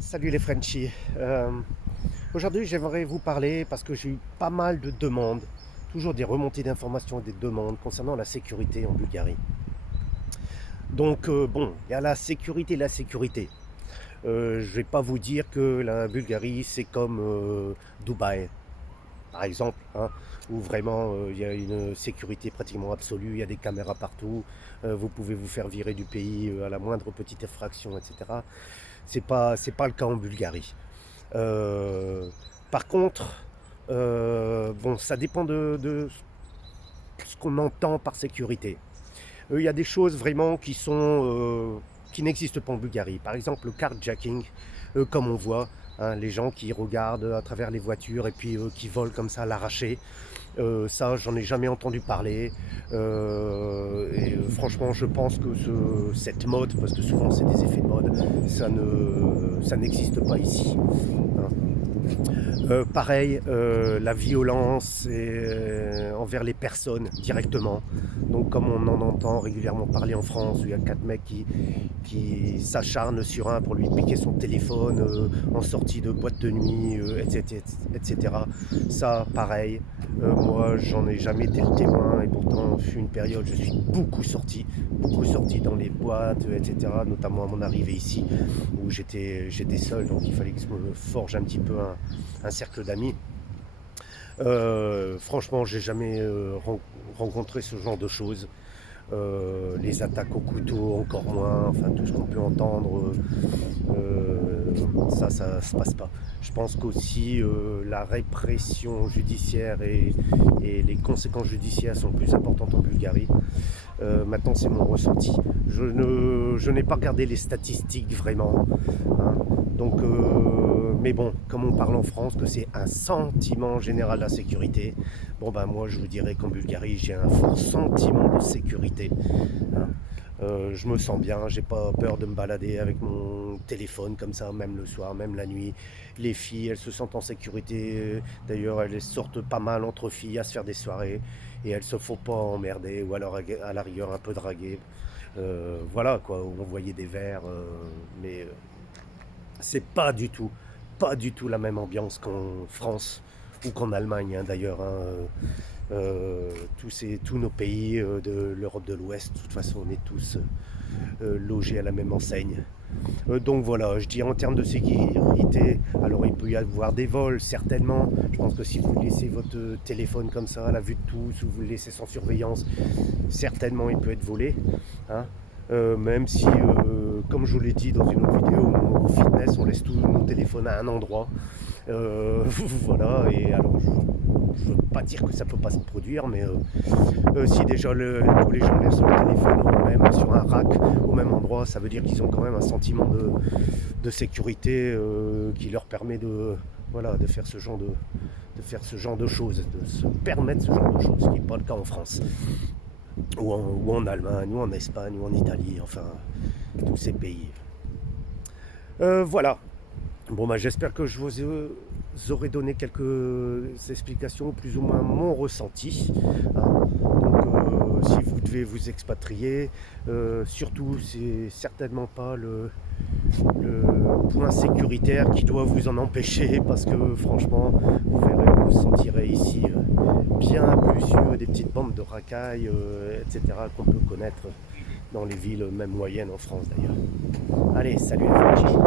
Salut les Frenchies. Aujourd'hui, j'aimerais vous parler parce que j'ai eu pas mal de demandes, toujours des remontées d'informations et des demandes concernant la sécurité en Bulgarie. Donc, bon, il y a la sécurité, la sécurité. Je vais pas vous dire que la Bulgarie, c'est comme Dubaï, par exemple, hein, où vraiment il y a une sécurité pratiquement absolue, il y a des caméras partout, vous pouvez vous faire virer du pays à la moindre petite infraction, etc. C'est pas le cas en Bulgarie. Euh, Par contre, bon, ça dépend de ce qu'on entend par sécurité. Il y a des choses vraiment qui n'existent pas en Bulgarie. Par exemple, le carjacking, comme on voit, hein, les gens qui regardent à travers les voitures et puis qui volent comme ça à l'arraché. Ça, j'en ai jamais entendu parler. Franchement, je pense que cette mode, parce que souvent c'est des effets de mode, ça n'existe pas ici, hein. Pareil, la violence envers les personnes directement. Donc comme on en entend régulièrement parler en France, où il y a quatre mecs qui s'acharnent sur un pour lui piquer son téléphone en sortie de boîte de nuit, etc., etc. Ça, pareil, moi j'en ai jamais été le témoin et pourtant, fut une période, je suis beaucoup sorti dans les boîtes, etc., notamment à mon arrivée ici, où j'étais seul, donc il fallait que je me forge un petit peu un cercle d'amis. Franchement, j'ai jamais rencontré ce genre de choses. Les attaques au couteau, encore moins, enfin tout ce qu'on peut entendre, ça se passe pas. Je pense qu'aussi la répression judiciaire et les conséquences judiciaires sont plus importantes en Bulgarie. Maintenant, c'est mon ressenti. Je n'ai pas regardé les statistiques vraiment, hein. Donc, mais bon, comme on parle en France que c'est un sentiment général d'insécurité, bon ben moi je vous dirais qu'en Bulgarie j'ai un fort sentiment de sécurité, hein. Je me sens bien, j'ai pas peur de me balader avec mon téléphone comme ça, même le soir, même la nuit. Les filles, elles se sentent en sécurité. D'ailleurs, elles sortent pas mal entre filles à se faire des soirées et elles se font pas emmerder ou alors à la rigueur un peu draguer. Voilà quoi, où on voyait des verres, mais c'est pas du tout la même ambiance qu'en France ou qu'en Allemagne, hein, d'ailleurs, hein. Tous nos pays de l'Europe de l'Ouest, de toute façon, on est tous logés à la même enseigne. Donc voilà, je dis en termes de sécurité, alors il peut y avoir des vols, certainement. Je pense que si vous laissez votre téléphone comme ça à la vue de tous, ou vous le laissez sans surveillance, certainement il peut être volé, hein. Même si, comme je vous l'ai dit dans une autre vidéo, au fitness, on laisse tous nos téléphones à un endroit. Voilà, et alors je veux pas dire que ça peut pas se produire, mais si déjà tous les gens laissent leur téléphone même sur un rack au même endroit, ça veut dire qu'ils ont quand même un sentiment de sécurité qui leur permet voilà, de faire ce genre de choses, de se permettre ce genre de choses, ce qui n'est pas le cas en France, ou en Allemagne, ou en Espagne, ou en Italie, enfin, tous ces pays. Voilà. Bon, bah, j'espère que je vous aurai donné quelques explications, plus ou moins mon ressenti, hein. Donc, si vous devez vous expatrier, surtout, c'est certainement pas le point sécuritaire qui doit vous en empêcher, parce que franchement, vous verrez, vous vous sentirez ici bien plus sûr des petites bandes de racailles, etc., qu'on peut connaître dans les villes, même moyennes en France d'ailleurs. Allez, salut les Frenchies.